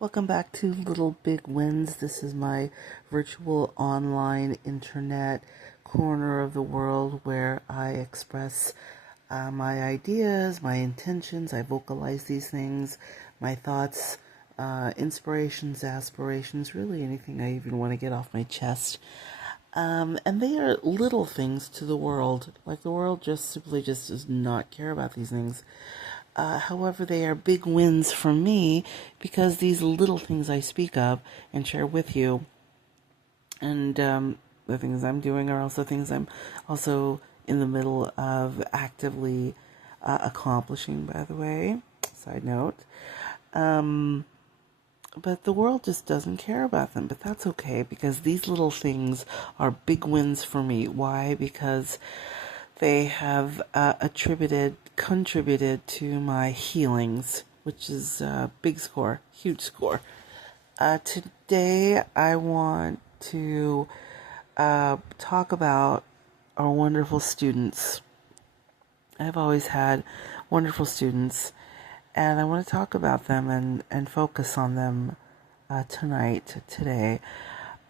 Welcome back to Little Big Wins. This is my virtual online internet corner of the world where I express my ideas, my intentions. I vocalize these things, my thoughts, inspirations, aspirations, really anything I even want to get off my chest. And they are little things to the world. Like the world just simply just does not care about these things. However, they are big wins for me because these little things I speak of and share with you, and the things I'm doing are also things I'm also in the middle of actively accomplishing, by the way. Side note. Um, but the world just doesn't care about them. But that's okay because these little things are big wins for me. Why? Because they have contributed to my healings, which is a big score, huge score. Today, I want to talk about our wonderful students. I've always had wonderful students, and I want to talk about them and focus on them today.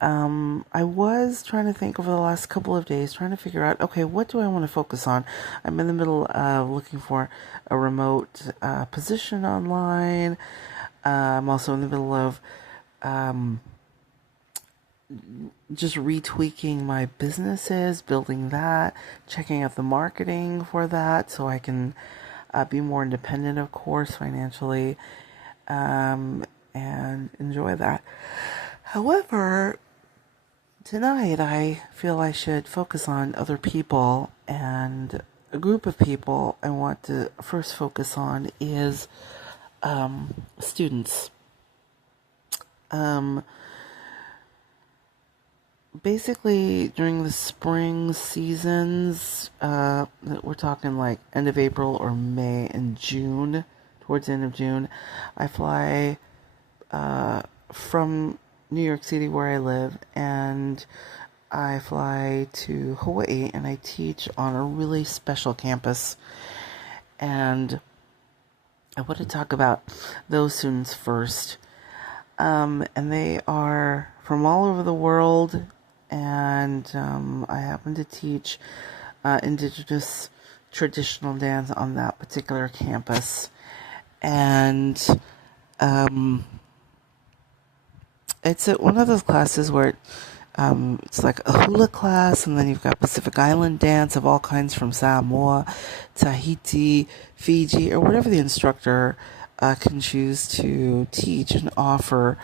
I was trying to think over the last couple of days, trying to figure out, okay, what do I want to focus on? I'm in the middle of looking for a remote position online. I'm also in the middle of just retweaking my businesses, building that, checking out the marketing for that so I can be more independent, of course, financially, and enjoy that. However, tonight I feel I should focus on other people, and a group of people I want to first focus on is students. Basically, during the spring seasons, we're talking like end of April or May and June, towards the end of June, I fly from New York City where I live, and I fly to Hawaii, and I teach on a really special campus. And I want to talk about those students first. And they are from all over the world, and I happen to teach indigenous traditional dance on that particular campus. And it's one of those classes where it's like a hula class, and then you've got Pacific Island dance of all kinds from Samoa, Tahiti, Fiji, or whatever the instructor can choose to teach and offer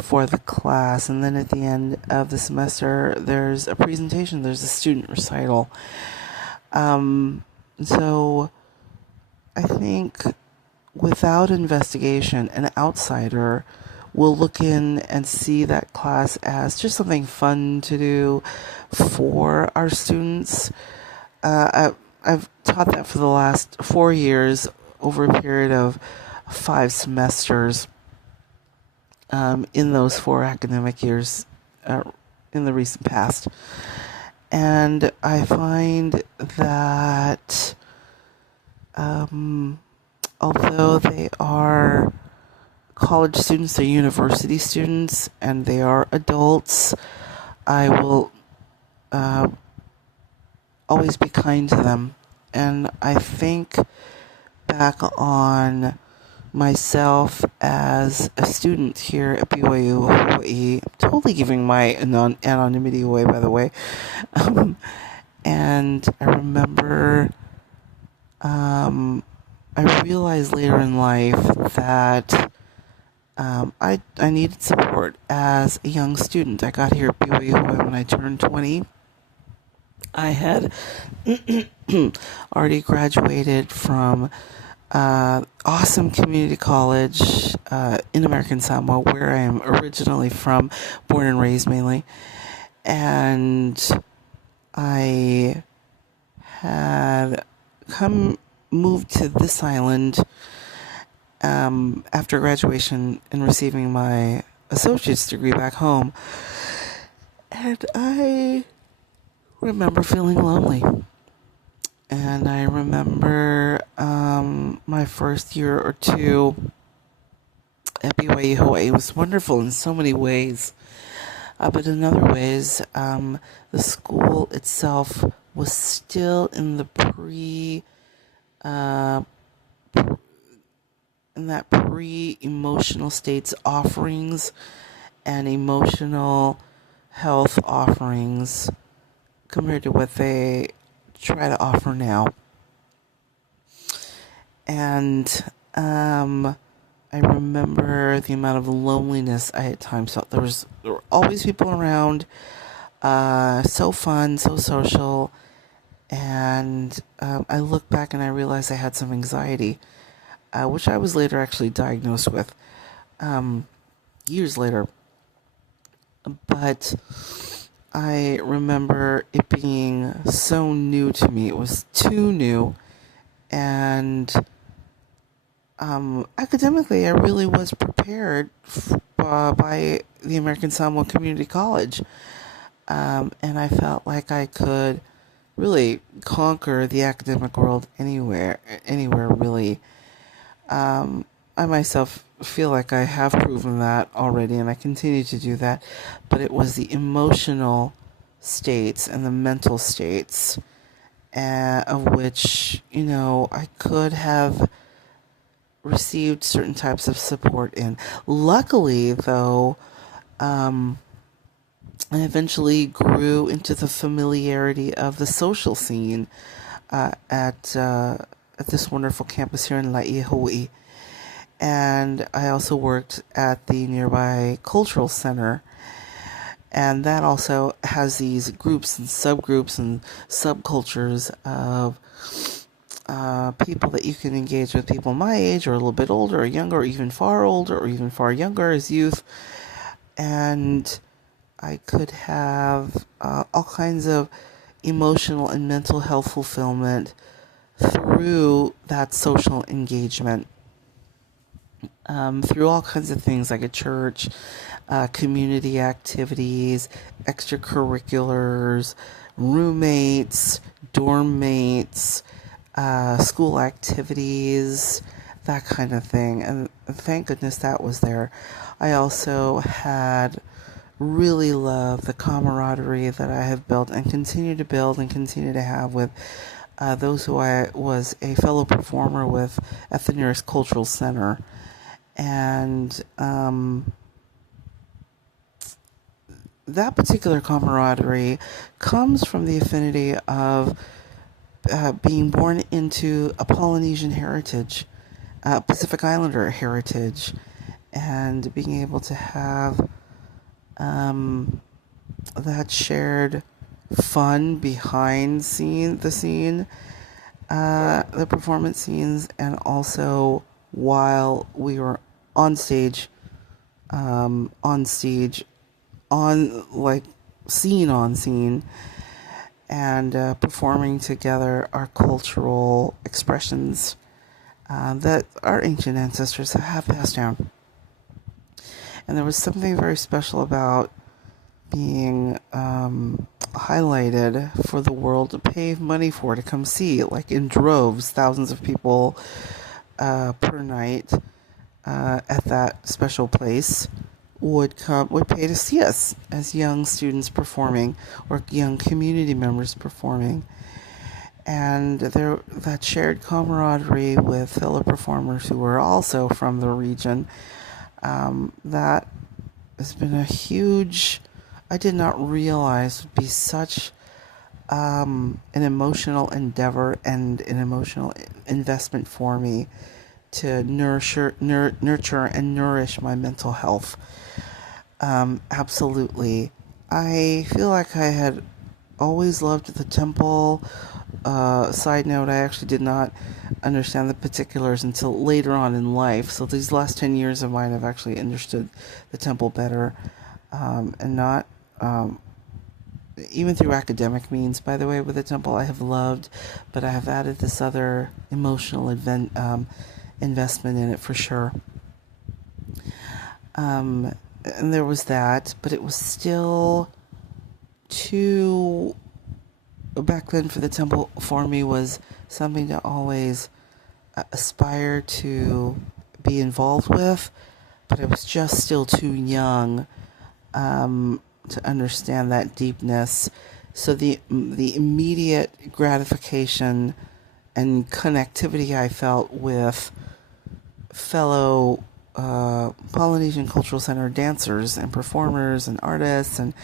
for the class. And then at the end of the semester, there's a presentation, there's a student recital. So I think without investigation, an outsider will look in and see that class as just something fun to do for our students. I've taught that for the last 4 years over a period of 5 semesters in those 4 academic years in the recent past. And I find that although they are college students, they're university students, and they are adults, I will always be kind to them. And I think back on myself as a student here at BYU Hawaii, totally giving my anonymity away, by the way. And I remember I realized later in life that I needed support as a young student. I got here at BYU when I turned 20. I had already graduated from awesome community college in American Samoa, where I am originally from, born and raised mainly. And I had moved to this island after graduation and receiving my associate's degree back home. And I remember feeling lonely. And I remember my first year or two at BYU Hawaii was wonderful in so many ways. But in other ways, the school itself was still in the uh, in that pre-emotional states offerings and emotional health offerings compared to what they try to offer now. And I remember the amount of loneliness I at times felt. There were always people around, so fun, so social, and I look back and I realized I had some anxiety, which I was later actually diagnosed with, years later. But I remember it being so new to me. It was too new, and academically, I really was prepared by the American Samoa Community College, and I felt like I could really conquer the academic world anywhere really. I myself feel like I have proven that already, and I continue to do that. But it was the emotional states and the mental states, of which, I could have received certain types of support in. Luckily, though, I eventually grew into the familiarity of the social scene at this wonderful campus here in Laie, Hawaii. And I also worked at the nearby cultural center, and that also has these groups and subgroups and subcultures of people that you can engage with, people my age or a little bit older or younger or even far older or even far younger as youth. And I could have all kinds of emotional and mental health fulfillment through that social engagement, through all kinds of things like a church, community activities, extracurriculars, roommates, dorm mates, school activities, that kind of thing. And thank goodness that was there. I also had really loved the camaraderie that I have built and continue to build and continue to have with those who I was a fellow performer with at the nearest cultural center. And that particular camaraderie comes from the affinity of being born into a Polynesian heritage, Pacific Islander heritage, and being able to have that shared fun behind the performance scenes, and also while we were on stage, on like scene on scene, and performing together our cultural expressions that our ancient ancestors have passed down. And there was something very special about being highlighted for the world to pay money for, to come see, like in droves, thousands of people per night at that special place would pay to see us as young students performing or young community members performing. And that shared camaraderie with fellow performers who were also from the region, that has been a huge, I did not realize would be such an emotional endeavor and an emotional investment for me to nurture and nourish my mental health. Absolutely. I feel like I had always loved the temple. Side note, I actually did not understand the particulars until later on in life. So these last 10 years of mine, I've actually understood the temple better, and not even through academic means, by the way, with the temple I have loved, but I have added this other emotional investment in it for sure. And there was that, but it was still too, back then for the temple for me was something to always aspire to be involved with, but I was just still too young to understand that deepness. So the immediate gratification and connectivity I felt with fellow Polynesian Cultural Center dancers and performers and artists and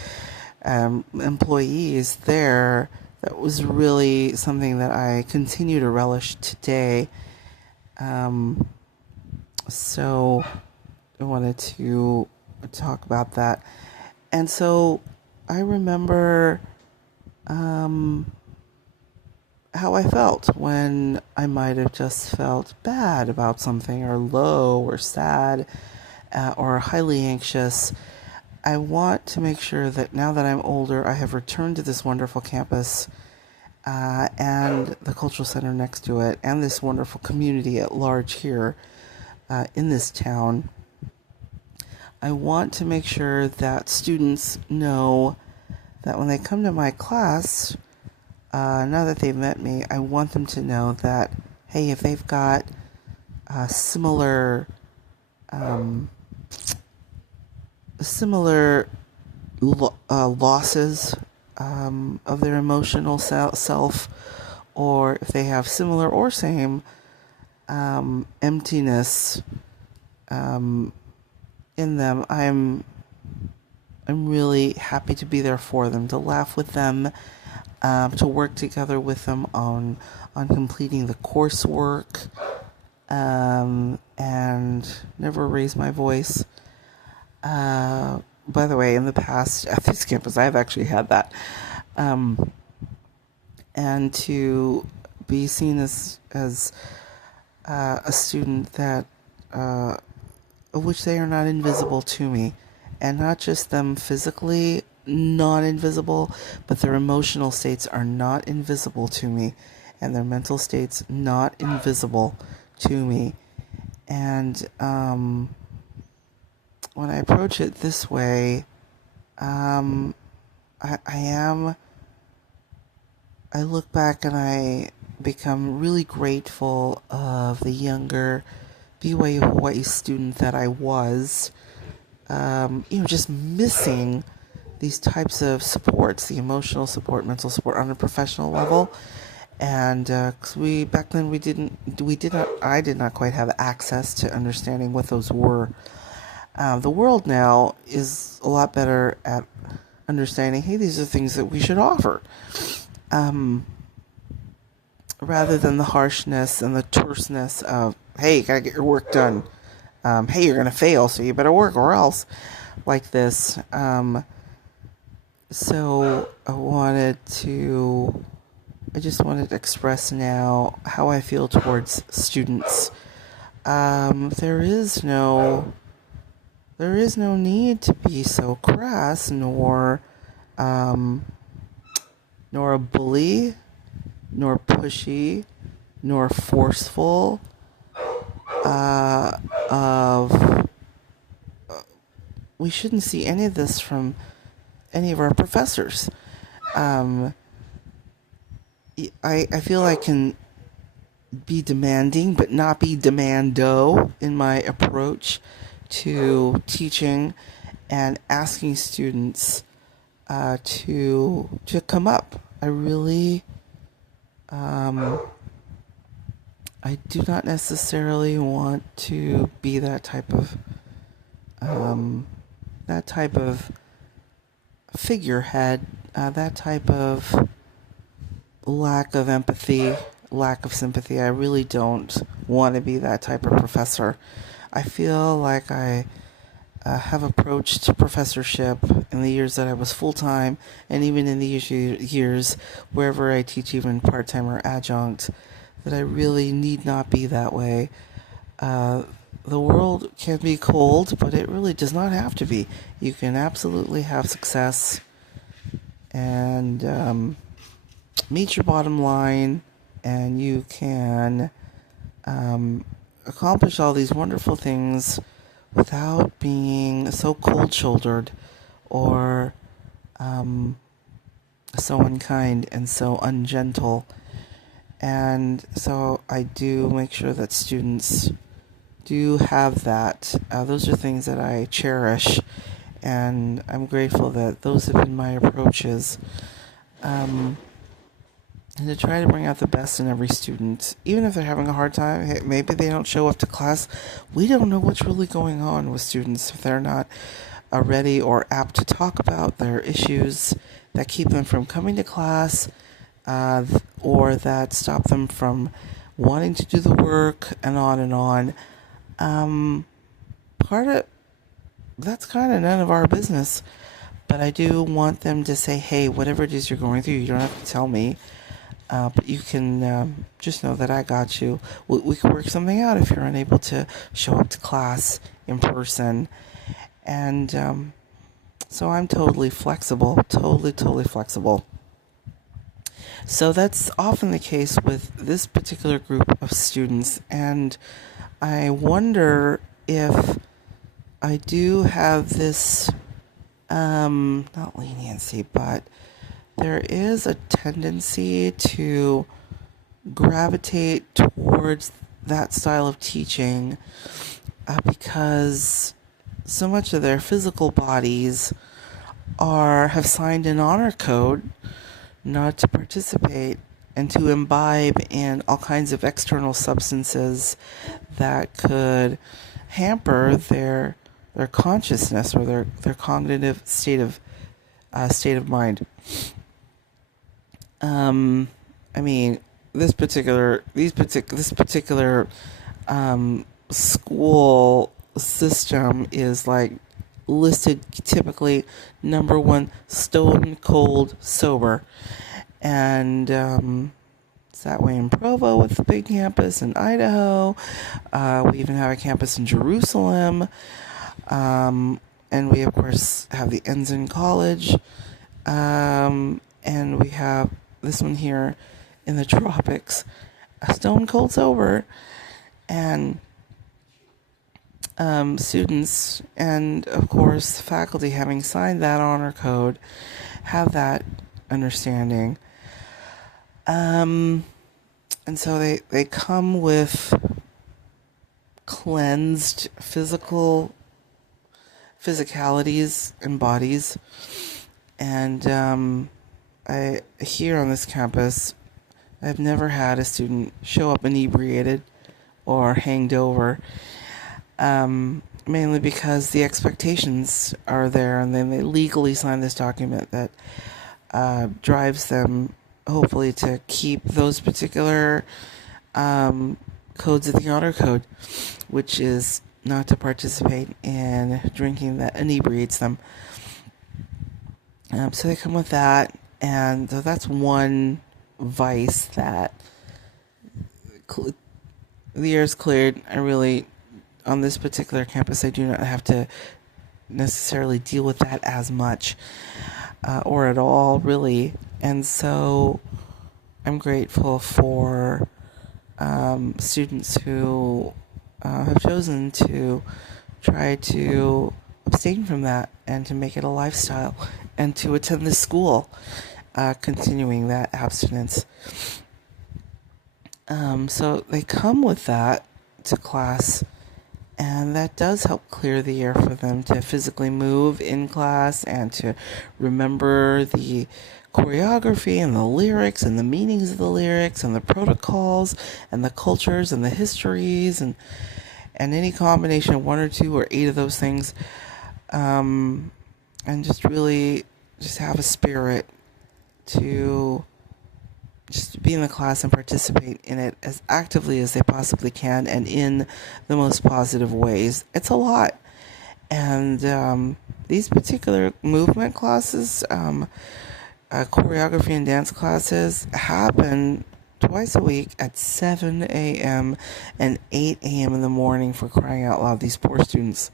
employees there, that was really something that I continue to relish today. So I wanted to talk about that. And so I remember how I felt when I might have just felt bad about something, or low, or sad, or highly anxious. I want to make sure that now that I'm older, I have returned to this wonderful campus and the cultural center next to it, and this wonderful community at large here in this town. I want to make sure that students know that when they come to my class, now that they've met me, I want them to know that, hey, if they've got similar losses of their emotional self, or if they have similar or same emptiness in them, I'm really happy to be there for them, to laugh with them, to work together with them on completing the coursework, and never raise my voice. By the way, in the past at this campus, I've actually had that, and to be seen as a student that of which they are not invisible to me, and not just them physically not invisible, but their emotional states are not invisible to me, and their mental states not invisible to me. And when I approach it this way, I look back and I become really grateful of the younger BYU Hawaii student that I was, just missing these types of supports, the emotional support, mental support on a professional level. And cause back then I did not quite have access to understanding what those were. The world now is a lot better at understanding, hey, these are things that we should offer. Rather than the harshness and the terseness of, hey, you gotta get your work done. Hey, you're gonna fail, so you better work or else. Like this. So I just wanted to express now how I feel towards students. There is no need to be so crass, nor a bully, nor pushy, nor forceful. We shouldn't see any of this from any of our professors. I feel I can be demanding, but not be demando in my approach to teaching and asking students to come up. I really, I do not necessarily want to be that type of figurehead, that type of lack of empathy, lack of sympathy. I really don't want to be that type of professor. I feel like I have approached professorship in the years that I was full-time, and even in the years wherever I teach, even part-time or adjunct, that I really need not be that way. The world can be cold, but it really does not have to be. You can absolutely have success and meet your bottom line, and you can accomplish all these wonderful things without being so cold-shouldered or so unkind and so ungentle. And so I do make sure that students do have that. Those are things that I cherish, and I'm grateful that those have been my approaches. And to try to bring out the best in every student, even if they're having a hard time. Hey, maybe they don't show up to class. We don't know what's really going on with students if they're not ready or apt to talk about their issues that keep them from coming to class, or that stop them from wanting to do the work, and on and on. Part of that's kind of none of our business, but I do want them to say, hey, whatever it is you're going through, you don't have to tell me. But you can just know that I got you. We can work something out if you're unable to show up to class in person. And so I'm totally flexible, totally flexible. So that's often the case with this particular group of students. And I wonder if I do have this, not leniency, but there is a tendency to gravitate towards that style of teaching because so much of their physical bodies have signed an honor code not to participate and to imbibe in all kinds of external substances that could hamper their consciousness or their cognitive state of mind. I mean, this particular school system is like listed typically number one, stone cold sober, and it's that way in Provo with the big campus in Idaho. We even have a campus in Jerusalem, and we of course have the Ensign College, and we have this one here in the tropics, a stone cold sober, and students and of course faculty, having signed that honor code, have that understanding. And so they come with cleansed physicalities and bodies. And here on this campus, I've never had a student show up inebriated or hanged over, mainly because the expectations are there, and then they legally sign this document that drives them, hopefully, to keep those particular codes of the honor code, which is not to participate in drinking that inebriates them. So they come with that, and so that's one vice that the air is cleared. On this particular campus, I do not have to necessarily deal with that as much, or at all, really. And so I'm grateful for students who have chosen to try to abstain from that and to make it a lifestyle and to attend the school, continuing that abstinence. So they come with that to class, and that does help clear the air for them to physically move in class and to remember the choreography and the lyrics and the meanings of the lyrics and the protocols and the cultures and the histories and any combination of one or two or eight of those things, and just really just have a spirit to just be in the class and participate in it as actively as they possibly can and in the most positive ways. It's a lot. And these particular movement classes, choreography and dance classes, happen twice a week at 7 a.m. and 8 a.m. in the morning, for crying out loud, these poor students.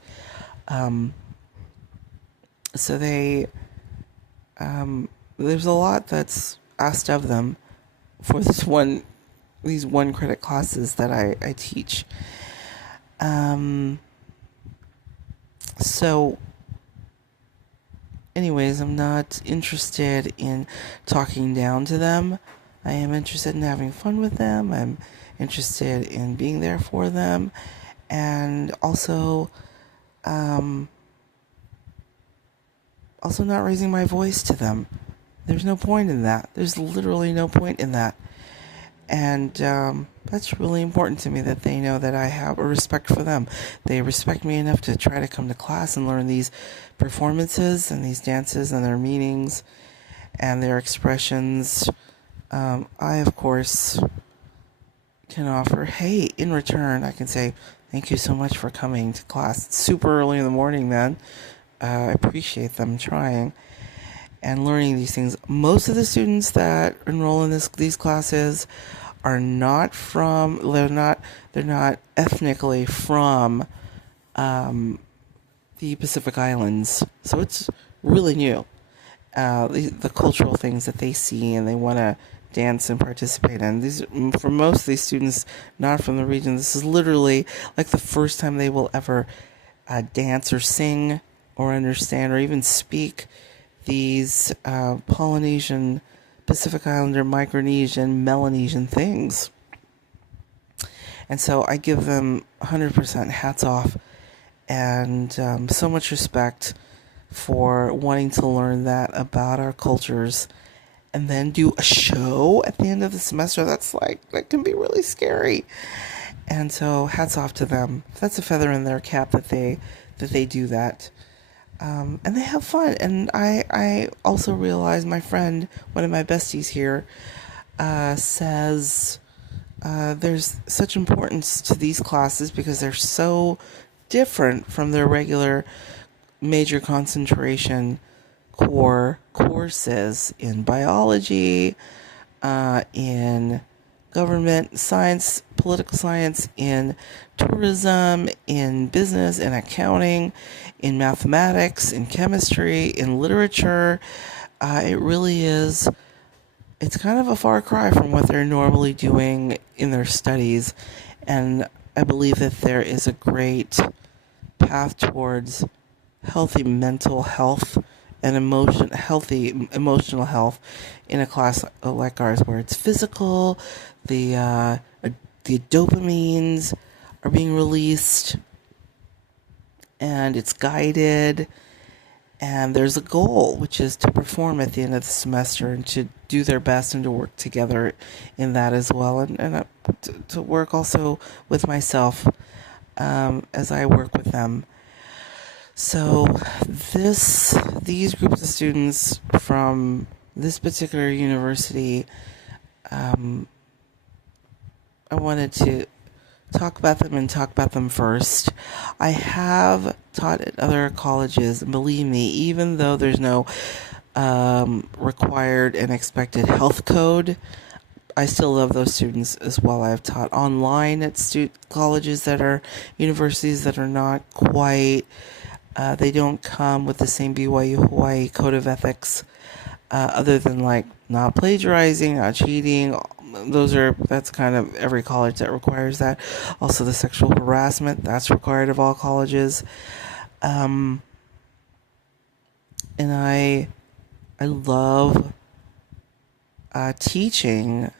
So there's a lot that's asked of them for these one credit classes that I teach. So anyways, I'm not interested in talking down to them. I am interested in having fun with them. I'm interested in being there for them and also not raising my voice to them. There's no point in that. There's literally no point in that. And that's really important to me, that they know that I have a respect for them. They respect me enough to try to come to class and learn these performances and these dances and their meanings and their expressions. I, of course, can offer, hey, in return, I can say, thank you so much for coming to class. It's super early in the morning, man. I appreciate them trying and learning these things. Most of the students that enroll in these classes are not from, they're not ethnically from the Pacific Islands. So it's really new. The cultural things that they see and they want to dance and participate in. These, for most of these students not from the region, this is literally like the first time they will ever dance or sing or understand or even speak these Polynesian, Pacific Islander, Micronesian, Melanesian things. And so I give them 100% hats off and so much respect for wanting to learn that about our cultures and then do a show at the end of the semester. That can be really scary. And so hats off to them. That's a feather in their cap that they do that. And they have fun. And I also realize my friend, one of my besties here, says there's such importance to these classes because they're so different from their regular major concentration core courses in biology, in government science, political science, in tourism, in business, in accounting, in mathematics, in chemistry, in literature. It really is, it's kind of a far cry from what they're normally doing in their studies. And I believe that there is a great path towards healthy mental health and healthy emotional health in a class like ours, where it's physical, the dopamines are being released, and it's guided, and there's a goal, which is to perform at the end of the semester and to do their best and to work together in that as well, and to work also with myself as I work with them. So these groups of students from this particular university, I wanted to talk about them first. I have taught at other colleges, and believe me, even though there's no required and expected health code, I still love those students as well. I've taught online at colleges that are universities that are not quite, they don't come with the same BYU Hawaii code of ethics, other than like not plagiarizing, not cheating. That's kind of every college that requires that. Also the sexual harassment, that's required of all colleges. And I love teaching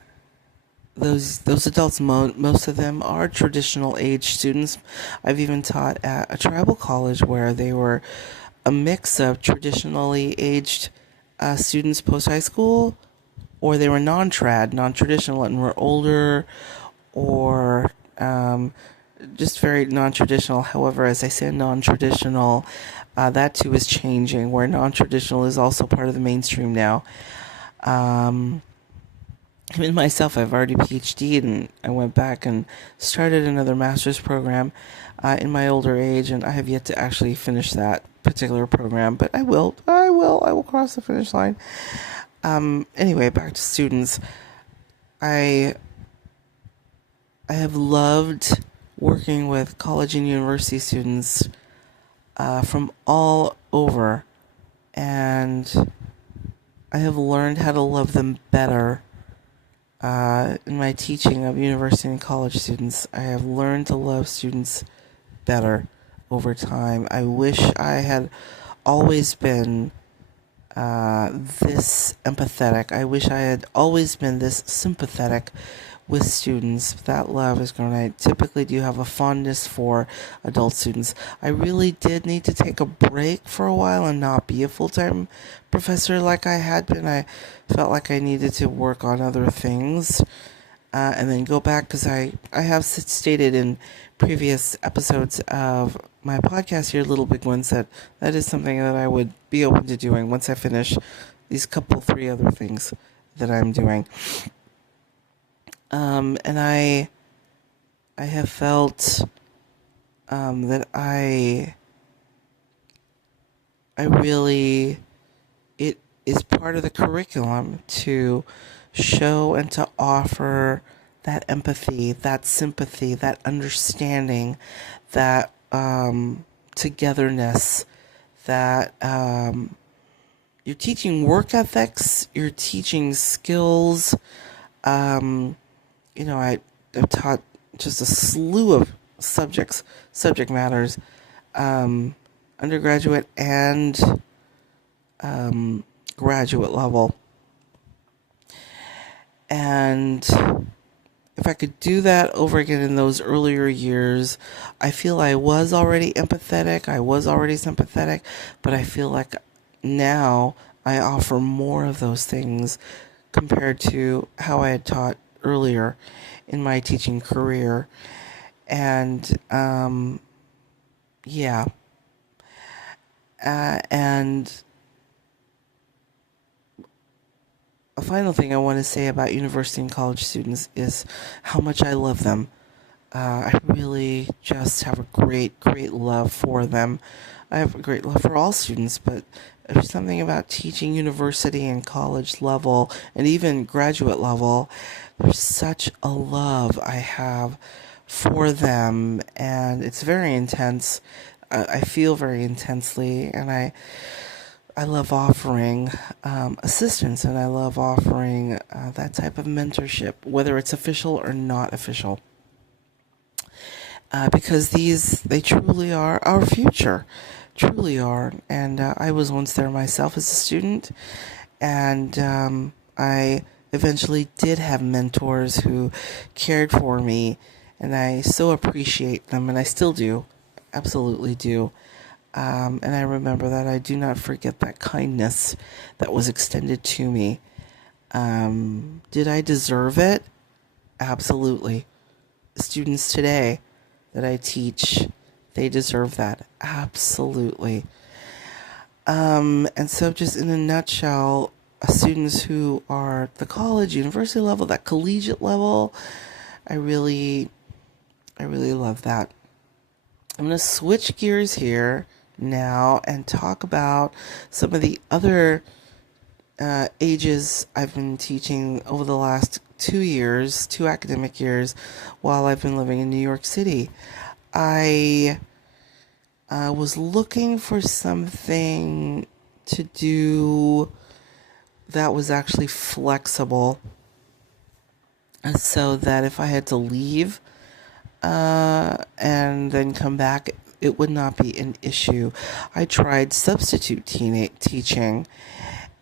those adults. Most of them are traditional age students. I've even taught at a tribal college where they were a mix of traditionally aged students post high school, or they were non-traditional and were older, or just very non-traditional. However, as I say, non-traditional, that too is changing, where non-traditional is also part of the mainstream now. Even myself, I've already PhD'd, and I went back and started another master's program in my older age, and I have yet to actually finish that particular program, but I will cross the finish line. Anyway, back to students. I have loved working with college and university students from all over, and I have learned how to love them better. In my teaching of university and college students, I have learned to love students better over time. I wish I had always been this empathetic. I wish I had always been this sympathetic with students. That love is grown. I typically do have a fondness for adult students. I really did need to take a break for a while and not be a full-time professor like I had been. I felt like I needed to work on other things and then go back, because I have stated in previous episodes of my podcast here, Little Big Ones, that is something that I would be open to doing once I finish these three other things that I'm doing. And I have felt that I really, it is part of the curriculum to show and to offer that empathy, that sympathy, that understanding, that togetherness, that you're teaching work ethics, you're teaching skills. I've taught just a slew of subject matters, undergraduate and graduate level. And if I could do that over again in those earlier years, I feel I was already empathetic, I was already sympathetic, but I feel like now I offer more of those things compared to how I had taught earlier in my teaching career. And and a final thing I want to say about university and college students is how much I love them. I really just have a great, great love for them. I have a great love for all students, but there's something about teaching university and college level and even graduate level. There's such a love I have for them, and it's very intense. I feel very intensely, and I love offering assistance, and I love offering that type of mentorship, whether it's official or not official. Because they truly are our future, truly are. And I was once there myself as a student, and I eventually did have mentors who cared for me, and I so appreciate them, and I still do, absolutely do. And I remember that. I do not forget that kindness that was extended to me. Did I deserve it? Absolutely. Students today that I teach, they deserve that. Absolutely. And so just in a nutshell, students who are at the college, university level, that collegiate level, I really love that. I'm going to switch gears here now and talk about some of the other ages I've been teaching over the last 2 academic years, while I've been living in New York City. I was looking for something to do that was actually flexible, and so that if I had to leave and then come back, it would not be an issue. I tried substitute teaching,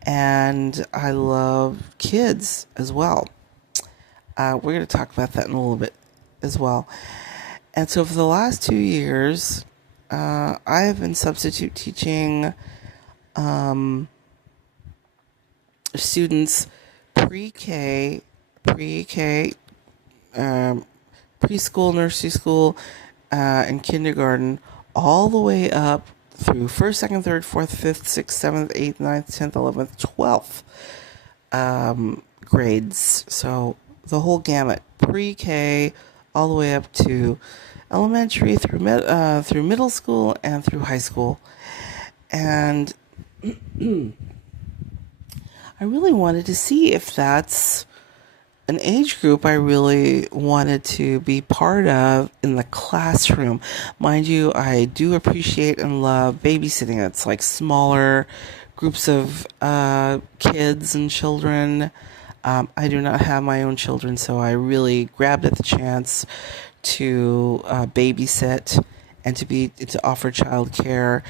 and I love kids as well. We're going to talk about that in a little bit as well. And so for the last 2 years, I have been substitute teaching students pre-K, preschool, nursery school, and kindergarten, all the way up through 1st, 2nd, 3rd, 4th, 5th, 6th, 7th, 8th, 9th, 10th, 11th, 12th grades. So the whole gamut, pre-K all the way up to elementary, through middle school and through high school. And I really wanted to see if that's an age group I really wanted to be part of in the classroom. Mind you, I do appreciate and love babysitting. It's like smaller groups of kids and children. I do not have my own children, so I really grabbed at the chance to babysit and to offer childcare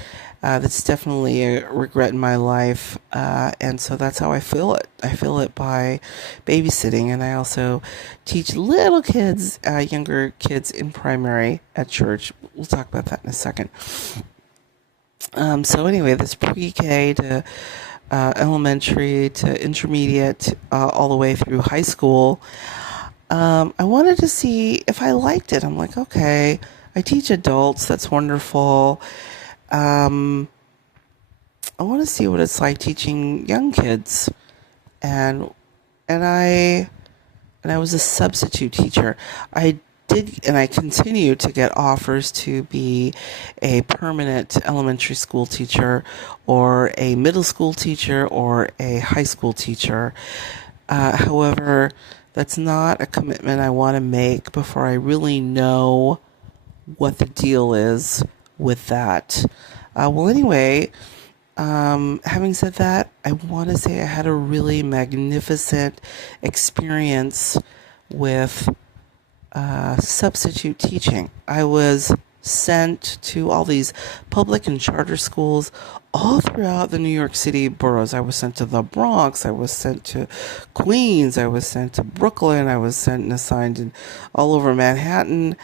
That's definitely a regret in my life, and so that's how I feel it. I feel it by babysitting, and I also teach little kids, younger kids in primary at church. We'll talk about that in a second. So anyway, this pre-K to elementary to intermediate, all the way through high school. I wanted to see if I liked it. I'm like, okay, I teach adults. That's wonderful. Um, I want to see what it's like teaching young kids, and and I and I was a substitute teacher. I did, and I continue to get offers to be a permanent elementary school teacher, or a middle school teacher, or a high school teacher. However, that's not a commitment I want to make before I really know what the deal is with that. Well, anyway, having said that, I want to say I had a really magnificent experience with substitute teaching. I was sent to all these public and charter schools all throughout the New York City boroughs. I was sent to the Bronx. I was sent to Queens. I was sent to Brooklyn. I was sent and assigned all over Manhattan.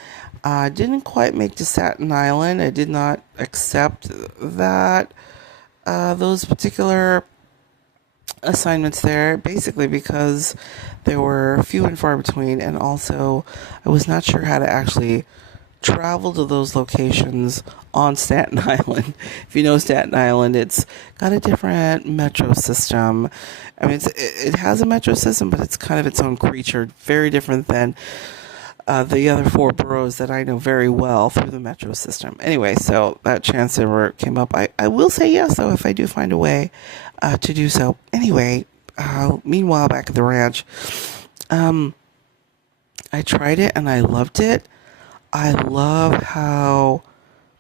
I didn't quite make to Staten Island. I did not accept that those particular assignments there, basically because they were few and far between, and also I was not sure how to actually travel to those locations on Staten Island. If you know Staten Island, it's got a different metro system. I mean, it has a metro system, but it's kind of its own creature, very different than the other four boroughs that I know very well through the metro system. Anyway, so that chance never came up. I will say yes, though, if I do find a way to do so. Anyway, meanwhile, back at the ranch, I tried it and I loved it. I love how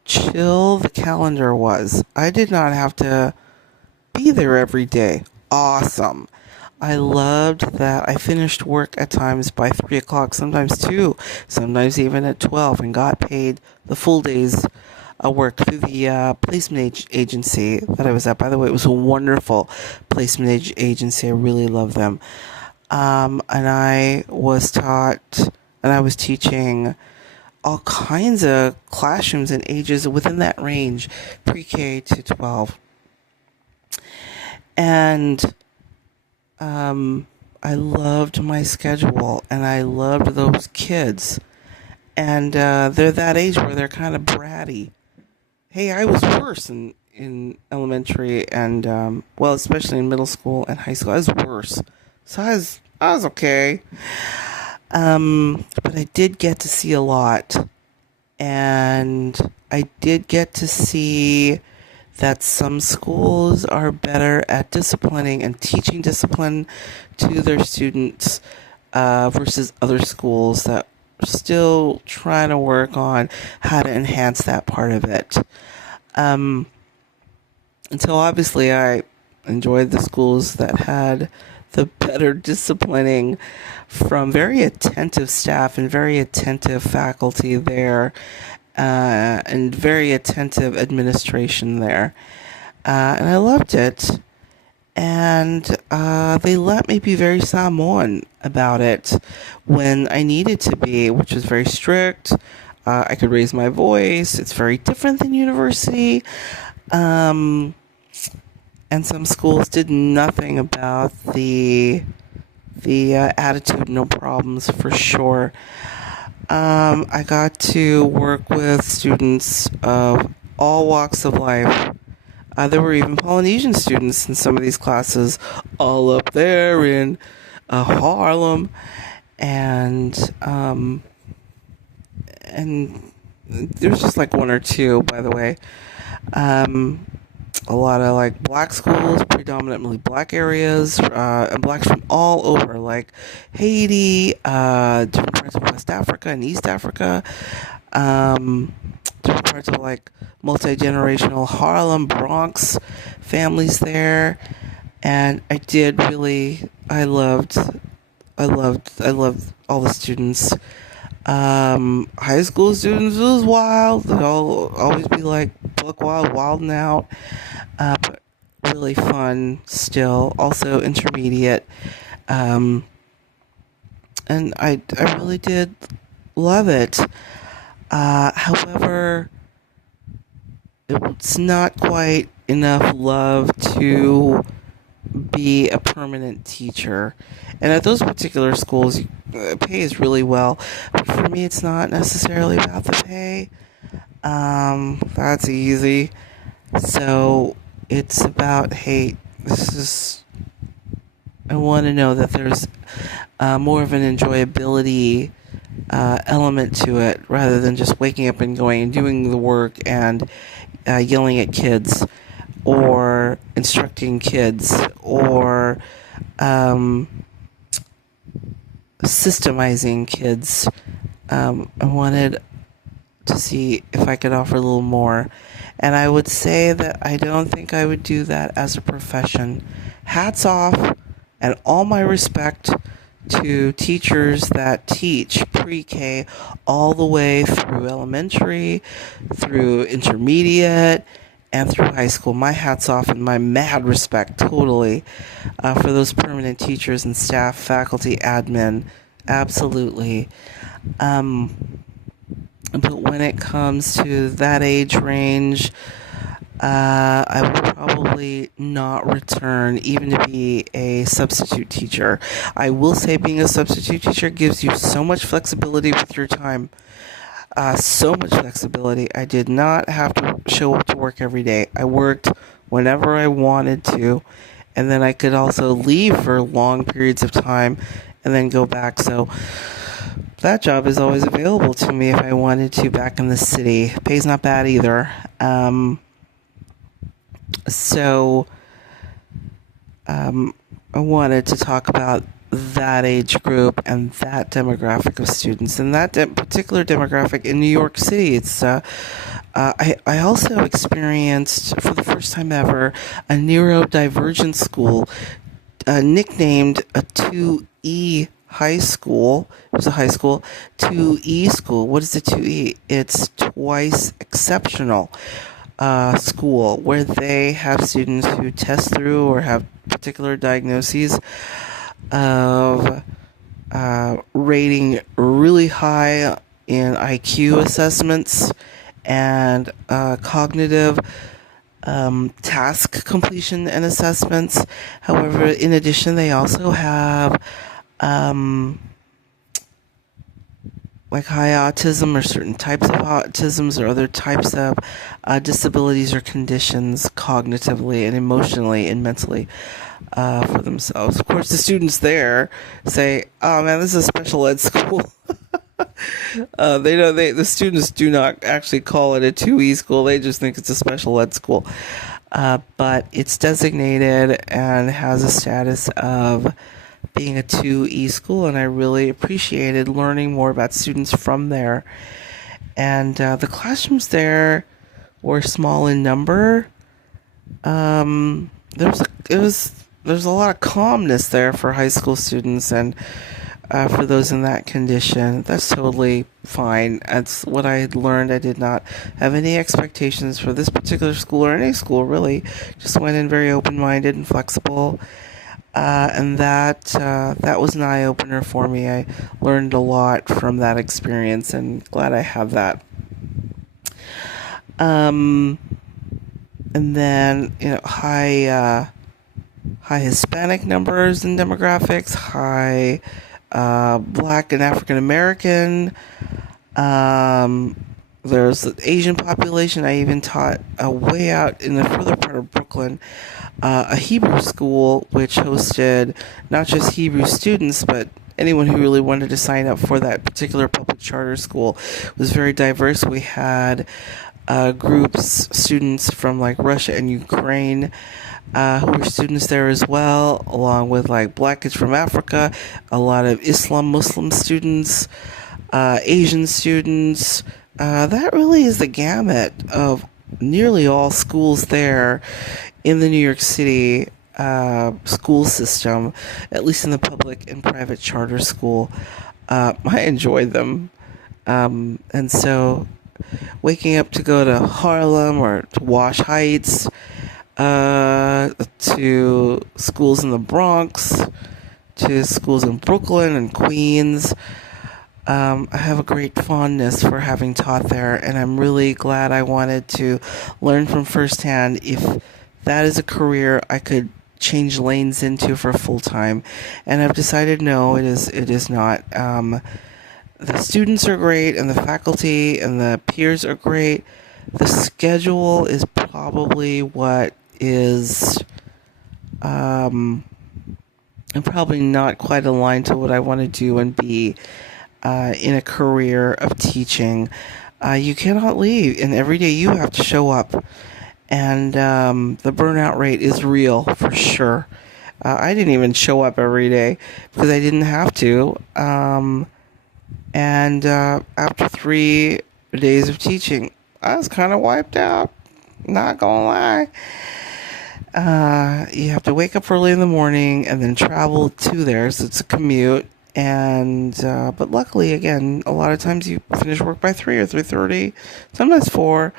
chill the calendar was. I did not have to be there every day. Awesome. I loved that I finished work at times by 3 o'clock, sometimes 2, sometimes even at 12, and got paid the full day's work through the placement agency that I was at. By the way, it was a wonderful placement agency. I really love them. And I was taught, and I was teaching all kinds of classrooms and ages within that range, pre-K to 12. And I loved my schedule, and I loved those kids. And they're that age where they're kind of bratty. Hey, I was worse in elementary and, well, especially in middle school and high school. I was worse. So I was okay. But I did get to see a lot. And I did get to see that some schools are better at disciplining and teaching discipline to their students versus other schools that are still trying to work on how to enhance that part of it. And so obviously I enjoyed the schools that had the better disciplining from very attentive staff and very attentive faculty there, and very attentive administration there. And I loved it. And they let me be very Samoan about it when I needed to be, which was very strict. I could raise my voice. It's very different than university. And some schools did nothing about the attitude, no problems for sure. I got to work with students of all walks of life. There were even Polynesian students in some of these classes, all up there in Harlem, and there was just like one or two, by the way. A lot of like black schools, predominantly black areas, and blacks from all over, like Haiti, different parts of West Africa and East Africa, different parts of like multi-generational Harlem, Bronx families there. And I loved all the students. High school students, it was wild. They'd always be like buck wild, wilding out, but really fun still. Also intermediate, um, and I really did love it. However, it's not quite enough love to be a permanent teacher. And at those particular schools, pay is really well. But for me, it's not necessarily about the pay. That's easy. So it's about, hey, I want to know that there's more of an enjoyability element to it rather than just waking up and going and doing the work and yelling at kids or instructing kids or systemizing kids. I wanted to see if I could offer a little more. And I would say that I don't think I would do that as a profession. Hats off and all my respect to teachers that teach pre-K all the way through elementary, through intermediate, and through high school. My hat's off and my mad respect totally for those permanent teachers and staff, faculty, admin. Absolutely. But when it comes to that age range, I will probably not return even to be a substitute teacher. I will say being a substitute teacher gives you so much flexibility with your time. So much flexibility. I did not have to show up to work every day. I worked whenever I wanted to, and then I could also leave for long periods of time and then go back. So that job is always available to me if I wanted to back in the city. Pay's not bad either. So I wanted to talk about that age group and that demographic of students, and that particular demographic in New York City. It's I also experienced for the first time ever a neurodivergent school nicknamed a 2E high school. It was a high school, 2E school. What is a 2E? It's twice exceptional school, where they have students who test through or have particular diagnoses of rating really high in IQ assessments and cognitive task completion and assessments. However, in addition, they also have like high autism or certain types of autisms or other types of disabilities or conditions cognitively and emotionally and mentally for themselves. Of course, the students there say, oh man, this is a special ed school. The students do not actually call it a 2E school. They just think it's a special ed school. But it's designated and has a status of being a 2E school, and I really appreciated learning more about students from there. And the classrooms there were small in number. There's a lot of calmness there for high school students, and for those in that condition, that's totally fine. That's what I had learned. I did not have any expectations for this particular school or any school, really. Just went in very open-minded and flexible. And that was an eye-opener for me. I learned a lot from that experience, and glad I have that. And then, high Hispanic numbers and demographics, high Black and African American. There's the Asian population. I even taught way out in the further part of Brooklyn, a Hebrew school which hosted not just Hebrew students, but anyone who really wanted to sign up for that particular public charter school. It was very diverse. We had students from like Russia and Ukraine, who were students there as well, along with like Black kids from Africa, a lot of Muslim students, Asian students. That really is the gamut of nearly all schools there in the New York City school system, at least in the public and private charter school. I enjoyed them. And so waking up to go to Harlem or to Wash Heights, to schools in the Bronx, to schools in Brooklyn and Queens. I have a great fondness for having taught there, and I'm really glad I wanted to learn from firsthand if that is a career I could change lanes into for full time. And I've decided no, it is not. The students are great, and the faculty and the peers are great. The schedule is probably what is I'm probably not quite aligned to what I want to do and be in a career of teaching. You cannot leave, and every day you have to show up. And the burnout rate is real for sure. I didn't even show up every day because I didn't have to. And after 3 days of teaching, I was kind of wiped out. Not gonna lie. You have to wake up early in the morning and then travel to there, so it's a commute. And but luckily, again, a lot of times you finish work by 3 or 3:30, sometimes 4,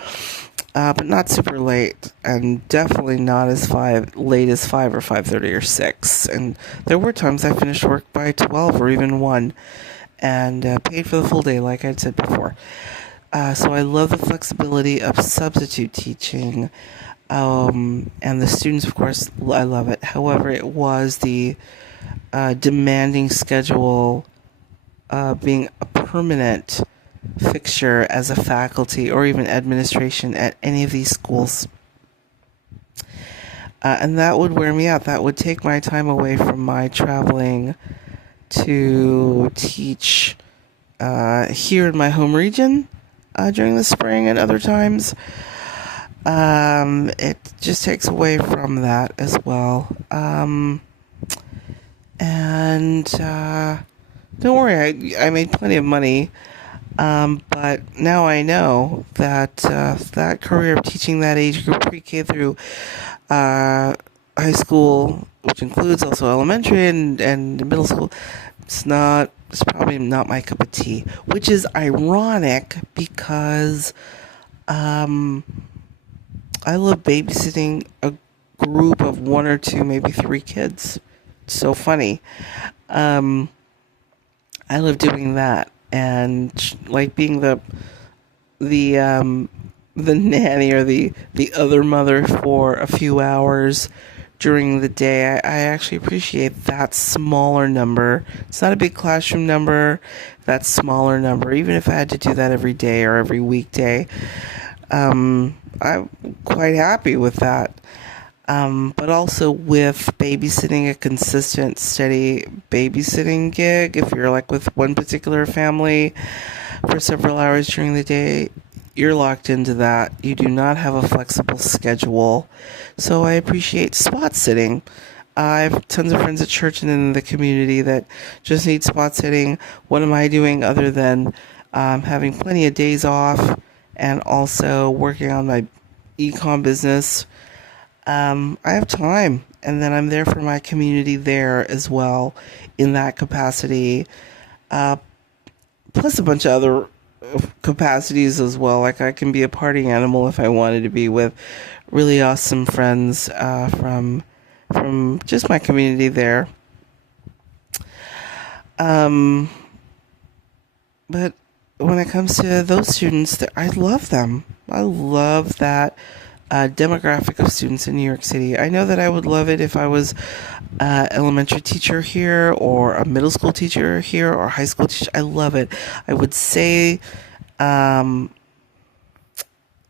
but not super late, and definitely not as late as 5 or 5:30 or 6. And there were times I finished work by 12 or even 1, and paid for the full day, like I'd said before. So I love the flexibility of substitute teaching. And the students, of course, I love it. However, it was the demanding schedule, being a permanent fixture as a faculty or even administration at any of these schools. And that would wear me out. That would take my time away from my traveling to teach here in my home region during the spring and other times. It just takes away from that as well. And don't worry, I made plenty of money. But now I know that that career of teaching that age group, pre-K through high school, which includes also elementary and middle school, it's probably not my cup of tea. Which is ironic because I love babysitting a group of 1 or 2, maybe 3 kids. It's so funny. I love doing that, and like being the nanny or the other mother for a few hours during the day. I actually appreciate that smaller number. It's not a big classroom number. That smaller number, even if I had to do that every day or every weekday, I'm quite happy with that. But also with babysitting, a consistent, steady babysitting gig, if you're like with one particular family for several hours during the day, you're locked into that. You do not have a flexible schedule. So I appreciate spot sitting. I have tons of friends at church and in the community that just need spot sitting. What am I doing other than having plenty of days off and also working on my e-com business? I have time, and then I'm there for my community there as well in that capacity, plus a bunch of other capacities as well. Like I can be a party animal if I wanted to be with really awesome friends from just my community there. But when it comes to those students, I love them. I love that demographic of students in New York City. I know that I would love it if I was an elementary teacher here or a middle school teacher here or a high school teacher. I love it. I would say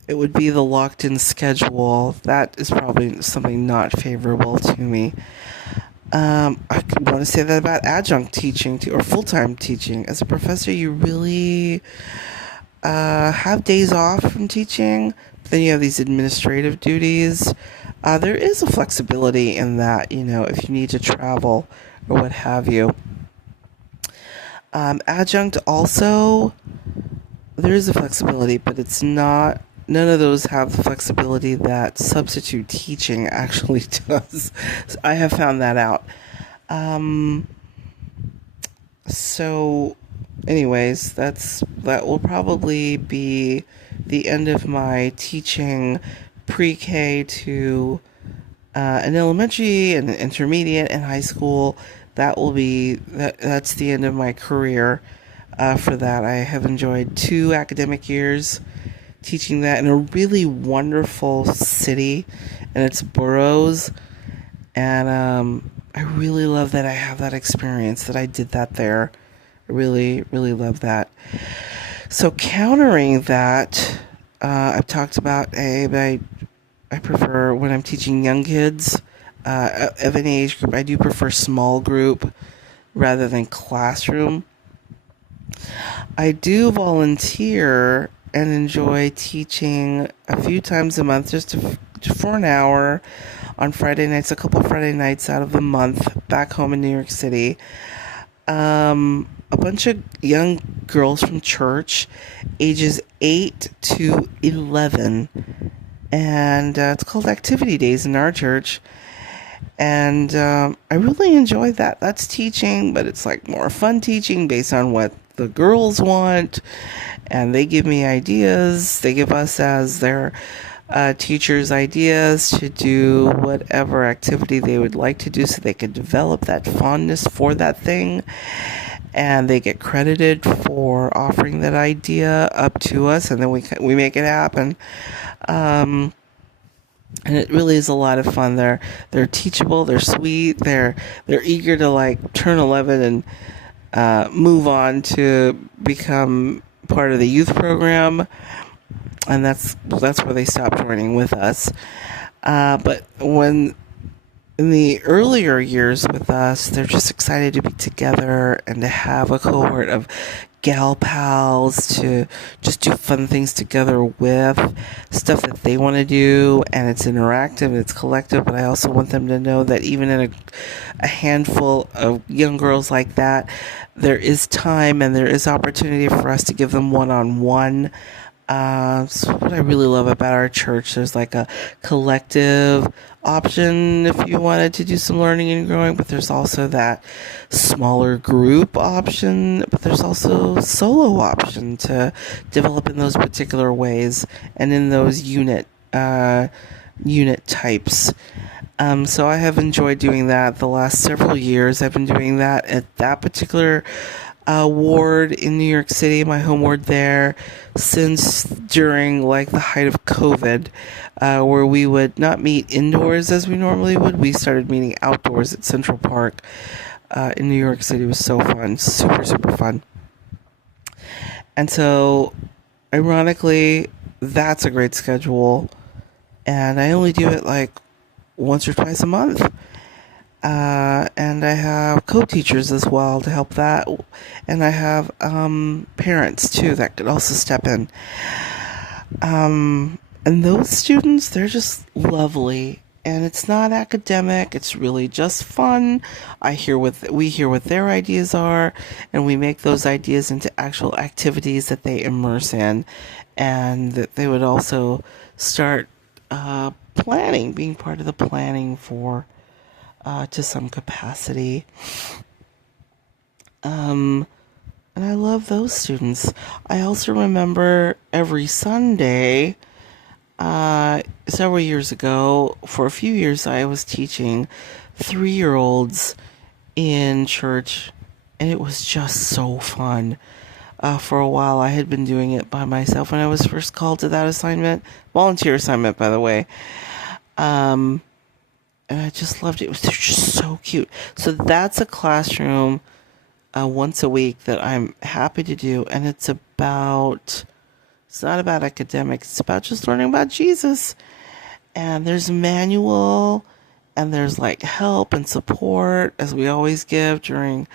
it would be the locked-in schedule. That is probably something not favorable to me. I want to say that about adjunct teaching or full-time teaching. As a professor, you really have days off from teaching. Then you have these administrative duties. There is a flexibility in that, if you need to travel or what have you. Adjunct also, there is a flexibility, but none of those have the flexibility that substitute teaching actually does. I have found that out. So anyways, that will probably be the end of my teaching pre-K to an elementary and intermediate and high school. That's the end of my career for that. I have enjoyed 2 academic years teaching that in a really wonderful city and its boroughs. And I really love that I have that experience, that I did that there. I really, really love that. So countering that, I've talked about I prefer when I'm teaching young kids of any age group. I do prefer small group rather than classroom. I do volunteer and enjoy teaching a few times a month, just for an hour on Friday nights, a couple Friday nights out of the month back home in New York City. A bunch of young girls from church, ages 8 to 11. And it's called Activity Days in our church. And I really enjoy that. That's teaching, but it's like more fun teaching based on what the girls want. And they give me ideas. They give us, as their teachers, ideas to do whatever activity they would like to do so they can develop that fondness for that thing. And they get credited for offering that idea up to us, and then we make it happen. And it really is a lot of fun. They're teachable, they're sweet, they're eager to like turn 11 and move on to become part of the youth program, and that's where they stop joining with us. But when in the earlier years with us, they're just excited to be together and to have a cohort of gal pals to just do fun things together with, stuff that they want to do, and it's interactive, it's collective. But I also want them to know that even in a handful of young girls like that, there is time and there is opportunity for us to give them one-on-one. So what I really love about our church, there's like a collective option if you wanted to do some learning and growing, but there's also that smaller group option, but there's also solo option to develop in those particular ways and in those unit types. So I have enjoyed doing that the last several years. I've been doing that at that particular ward in New York City, my home ward there, since during like the height of COVID, where we would not meet indoors as we normally would. We started meeting outdoors at Central Park in New York City. It was so fun, super, super fun. And so, ironically, that's a great schedule. And I only do it like once or twice a month. And I have co-teachers as well to help that. And I have parents too that could also step in. And those students, they're just lovely. And it's not academic, it's really just fun. We hear what their ideas are, and we make those ideas into actual activities that they immerse in, and that they would also start planning, being part of the planning for to some capacity. And I love those students. I also remember every Sunday, several years ago, for a few years, I was teaching 3-year-olds in church, and it was just so fun. For a while, I had been doing it by myself when I was first called to that assignment. Volunteer assignment, by the way. And I just loved it. They're just so cute. So that's a classroom once a week that I'm happy to do. And it's not about academics. It's about just learning about Jesus. And there's a manual, and there's like help and support, as we always give during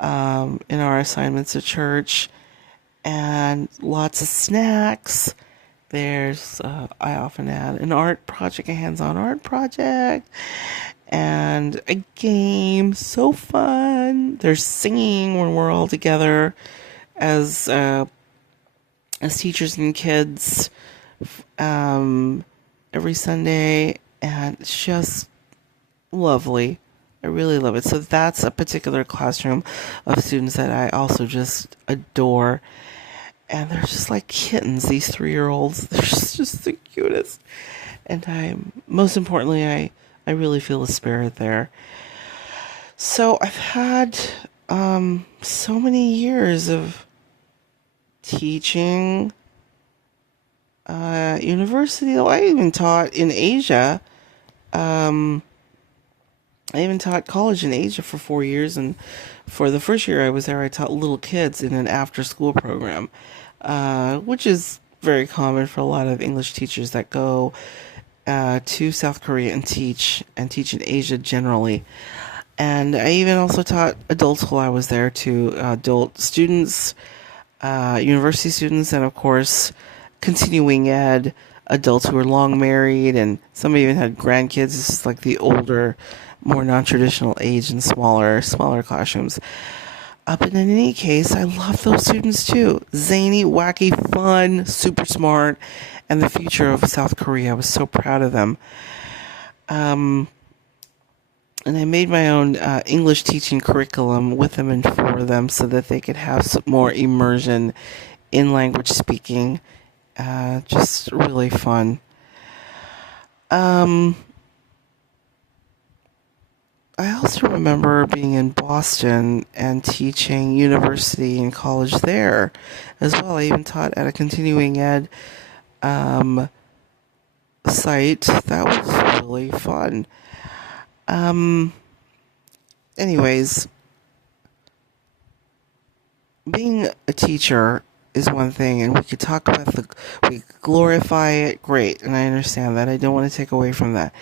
in our assignments at church, and lots of snacks. There's I often add an art project, a hands-on art project, and a game. So fun. There's singing when we're all together as teachers and kids every Sunday, and it's just lovely. I really love it. So that's a particular classroom of students that I also just adore. And they're just like kittens, these 3-year-olds. They're just the cutest. And most importantly, I really feel the spirit there. So I've had so many years of teaching university. I even taught in Asia. Um, I even taught college in Asia for 4 years, and for the first year I was there, I taught little kids in an after-school program, which is very common for a lot of English teachers that go to South Korea and teach in Asia generally. And I even also taught adults while I was there to adult students, university students, and of course, continuing ed, adults who were long married, and some even had grandkids. This is like the older, more non-traditional age and smaller classrooms. But in any case, I love those students too. Zany, wacky, fun, super smart, and the future of South Korea. I was so proud of them. Um, and I made my own English teaching curriculum with them and for them so that they could have some more immersion in language speaking. Just really fun. Um, I also remember being in Boston and teaching university and college there as well. I even taught at a continuing ed um, site. That was really fun. Um, anyways, being a teacher is one thing, and we could talk about we glorify it, great, and I understand that. I don't want to take away from that.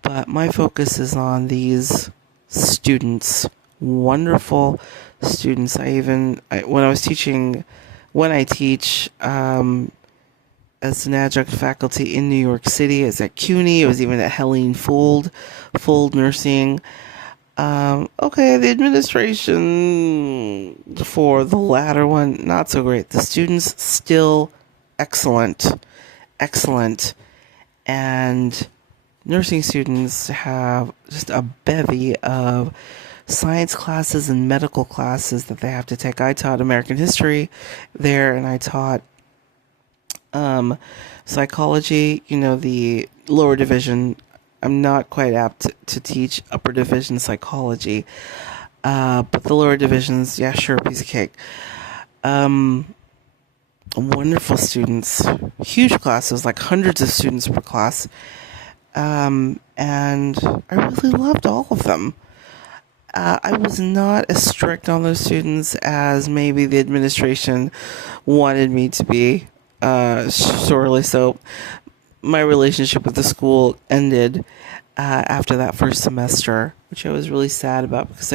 But my focus is on these students, wonderful students. When I was teaching, when I teach as an adjunct faculty in New York City, is at CUNY, it was even at Helene Fold Nursing. Okay, the administration for the latter one, not so great. The students still excellent, excellent. And nursing students have just a bevy of science classes and medical classes that they have to take. I taught American history there, and I taught psychology, the lower division. I'm not quite apt to teach upper division psychology, but the lower divisions, yeah, sure, piece of cake. Um, Wonderful students, huge classes, like hundreds of students per class, and I really loved all of them. I was not as strict on those students as maybe the administration wanted me to be. Sorely so. My relationship with the school ended after that first semester, which I was really sad about because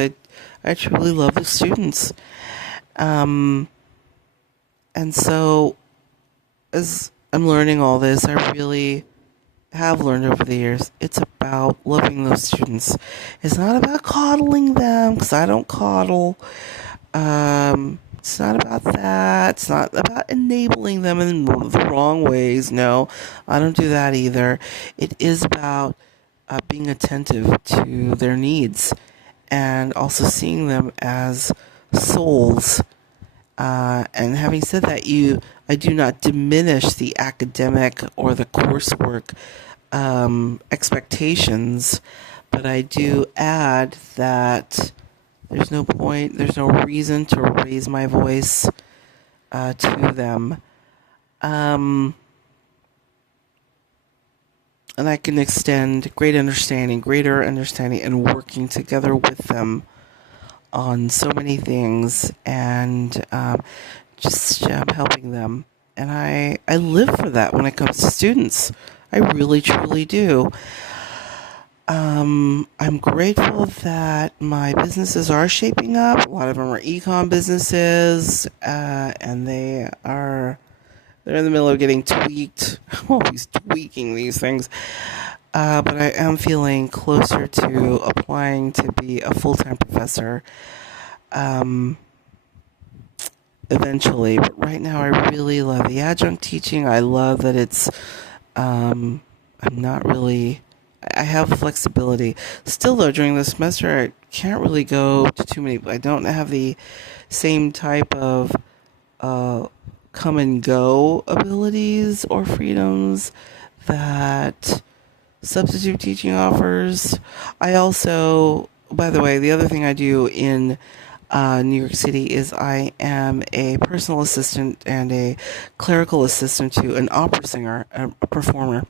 I truly love the students. Um, and so, as I'm learning all this, I really have learned over the years, it's about loving those students. It's not about coddling them, because I don't coddle. It's not about that. It's not about enabling them in the wrong ways. No, I don't do that either. It is about being attentive to their needs and also seeing them as souls. And having said that, I do not diminish the academic or the coursework expectations, but I do add that there's no point, there's no reason to raise my voice to them. And I can extend greater understanding, and working together with them on so many things, and just helping them. And I live for that when it comes to students. I really, truly do. I'm grateful that my businesses are shaping up. A lot of them are e-com businesses, and they're in the middle of getting tweaked. I'm always tweaking these things. But I am feeling closer to applying to be a full-time professor eventually. But right now I really love the adjunct teaching. I love that I'm not really I have flexibility. Still, though, during the semester, I can't really go to too many. I don't have the same type of uh, come and go abilities or freedoms that substitute teaching offers. I also, by the way, the other thing I do in New York City is I am a personal assistant and a clerical assistant to an opera singer, a performer.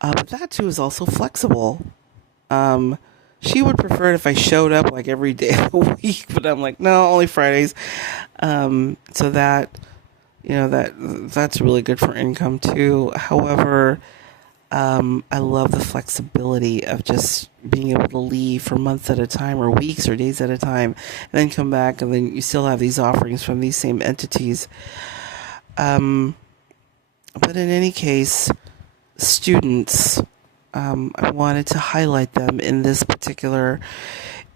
But that too is also flexible. Um, she would prefer it if I showed up like every day of the week, but I'm like, no, only Fridays. So that, that's really good for income too. However, I love the flexibility of just being able to leave for months at a time or weeks or days at a time and then come back and then you still have these offerings from these same entities. Um, but in any case, students, I wanted to highlight them in this particular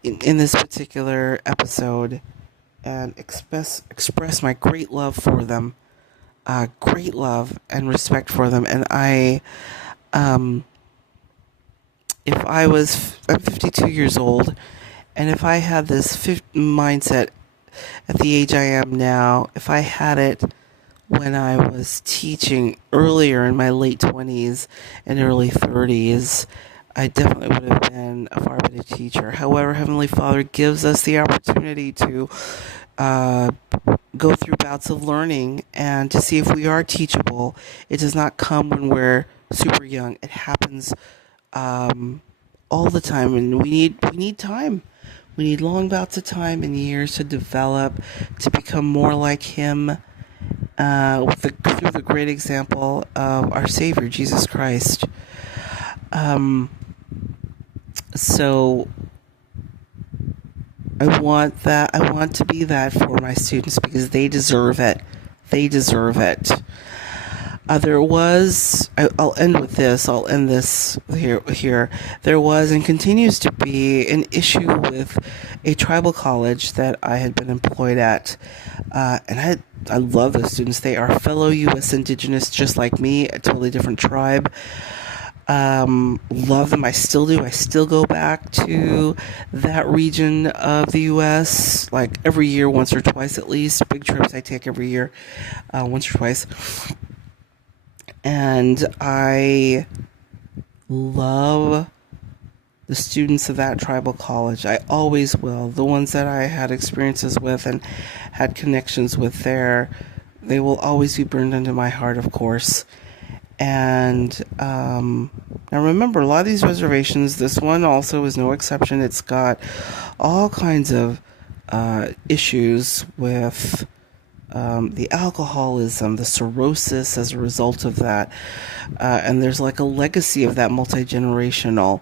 episode and express my great love for them, great love and respect for them. And um, I'm 52 years old, and if I had this mindset at the age I am now, if I had it when I was teaching earlier in my late 20s and early 30s, I definitely would have been a far better teacher. However, Heavenly Father gives us the opportunity to uh, go through bouts of learning and to see if we are teachable. It does not come when we're super young. It happens all the time, and we need time. We need long bouts of time and years to develop, to become more like Him, through the great example of our Savior, Jesus Christ. So I want that. I want to be that for my students because they deserve it. They deserve it. I'll end with this. I'll end this here. There was and continues to be an issue with a tribal college that I had been employed at. And I love those students. They are fellow U.S. Indigenous, just like me, a totally different tribe. Love them. I still do. I still go back to that region of the U.S. like every year, once or twice at least. Big trips I take every year, once or twice. And I love the students of that tribal college. I always will. The ones that I had experiences with and had connections with there, they will always be burned into my heart, of course. And now remember, a lot of these reservations, this one also is no exception. It's got all kinds of issues with the alcoholism, the cirrhosis as a result of that. And there's like a legacy of that multi-generational.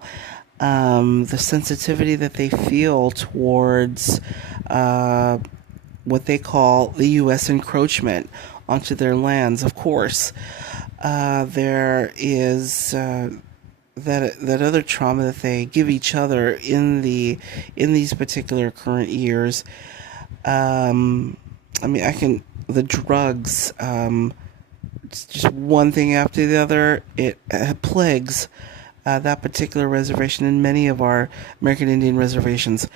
The sensitivity that they feel towards what they call the U.S. encroachment onto their lands, of course. There is that other trauma that they give each other in these particular current years. The drugs, it's just one thing after the other. It plagues that particular reservation and many of our American Indian reservations.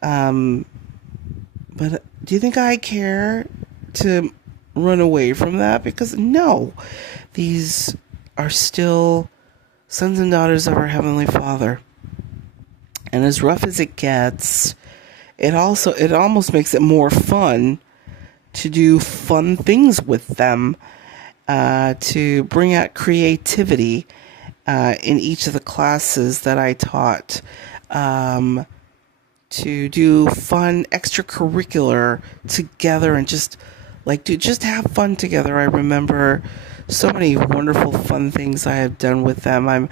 But do you think I care to run away from that? Because no, these are still sons and daughters of our Heavenly Father. And as rough as it gets, it almost makes it more fun to do fun things with them, to bring out creativity in each of the classes that I taught, to do fun extracurricular together and just have fun together. I remember so many wonderful fun things I have done with them. I'm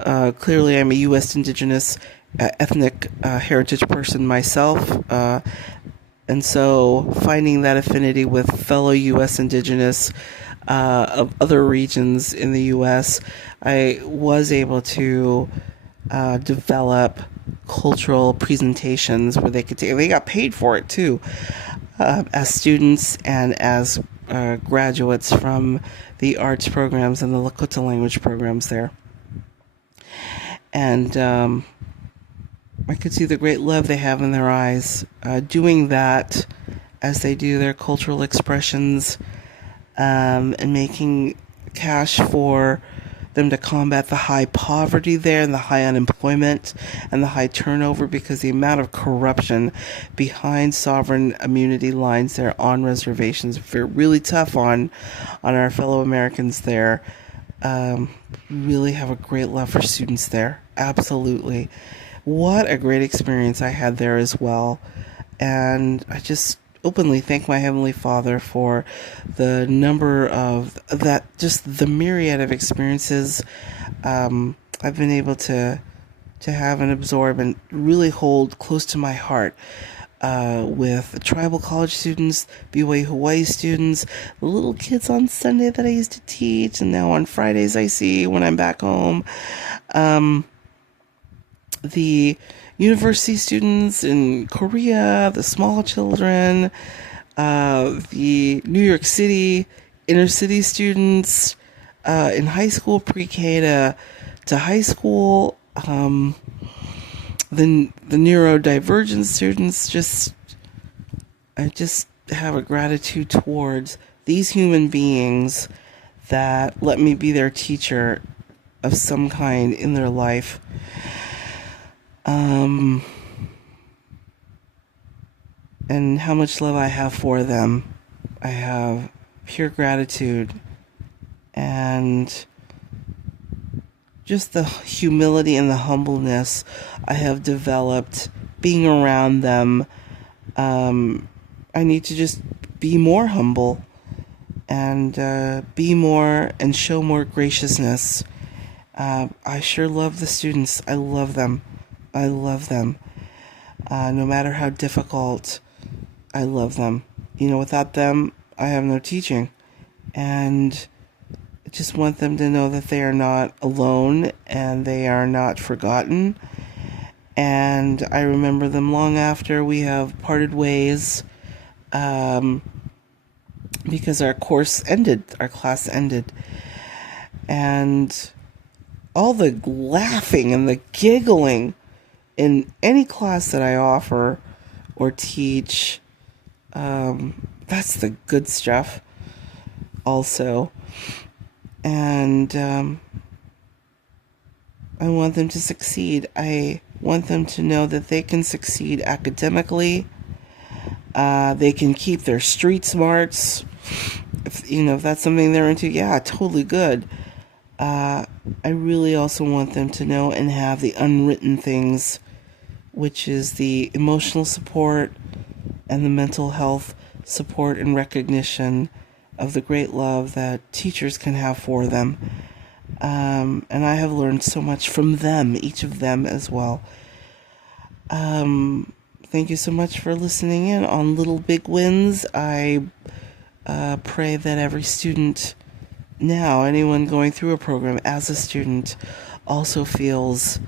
a U.S. Indigenous ethnic heritage person myself, and so finding that affinity with fellow U.S. Indigenous of other regions in the U.S., I was able to develop cultural presentations where they got paid for it too, as students and as graduates from the arts programs and the Lakota language programs there. And I could see the great love they have in their eyes, doing that as they do their cultural expressions, and making cash for them to combat the high poverty there and the high unemployment and the high turnover, because the amount of corruption behind sovereign immunity lines there on reservations are really tough on our fellow Americans there. Really have a great love for students there. Absolutely. What a great experience I had there as well. And I just openly thank my Heavenly Father for the number of that, just the myriad of experiences I've been able to have and absorb and really hold close to my heart. With tribal college students, BYU Hawaii students, the little kids on Sunday that I used to teach, and now on Fridays I see when I'm back home. The university students in Korea, the small children, the New York City inner city students, in high school, pre-K to high school, the neurodivergent students. I just have a gratitude towards these human beings that let me be their teacher of some kind in their life. And how much love I have for them. I have pure gratitude and just the humility and the humbleness I have developed being around them. I need to just be more humble and be more and show more graciousness. I sure love the students. I love them. I love them. No matter how difficult, I love them. Without them, I have no teaching. And I just want them to know that they are not alone and they are not forgotten. And I remember them long after we have parted ways, because our class ended. And all the laughing and the giggling in any class that I offer or teach, that's the good stuff also. And I want them to succeed. I want them to know that they can succeed academically. They can keep their street smarts. If that's something they're into, yeah, totally good. I really also want them to know and have the unwritten things, which is the emotional support and the mental health support and recognition of the great love that teachers can have for them. And I have learned so much from them, each of them as well. Thank you so much for listening in on Little Big Wins. I pray that every student now, anyone going through a program as a student, also feels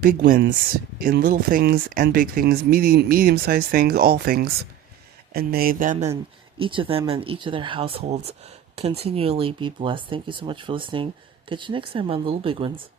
big wins in little things and big things, medium-sized things, all things. And may them and each of their households continually be blessed. Thank you so much for listening. Catch you next time on Little Big Ones.